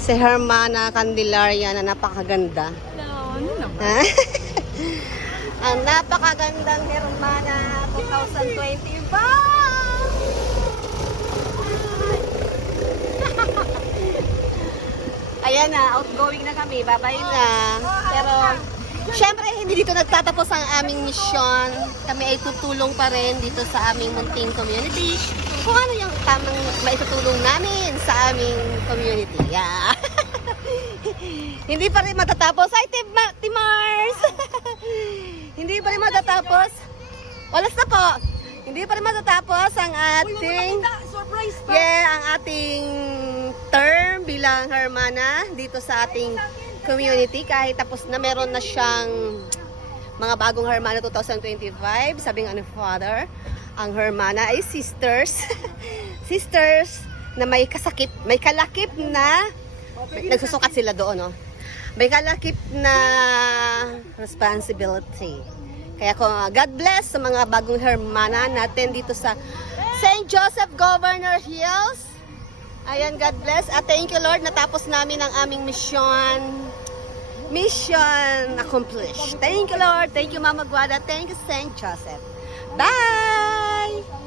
Si Hermana Candelaria na napakaganda. Hello, ano naman? Ha? Ang napakagandang Hermana 2025! Ayan na, outgoing na kami, babay na. Pero, syempre, hindi dito nagtatapos ang aming misyon. Kami ay tutulong pa rin dito sa aming munting community. Kung ano yung tamang maitutulong namin sa aming community. Yeah. Hindi pa rin matatapos. Ay, Timars! Hindi pa rin matatapos. Walas na po. Hindi pa rin matatapos ang ating... Surprise pa! Yeah, ang ating term bilang Hermana dito sa ating community. Kahit tapos na, meron na siyang mga bagong Hermana 2025. Sabi nga ni Father, ang Hermana ay sisters. Sisters na may kasakit, may kalakip na, nagsusukat sila doon, no? May kalakip na responsibility. Kaya ko, God bless sa mga bagong Hermana natin dito sa St. Joseph Governor Hills. Ayan, God bless. At thank you, Lord, natapos namin ang aming mission. Mission accomplished. Thank you, Lord. Thank you, Mama Guada. Thank you, St. Joseph. Bye!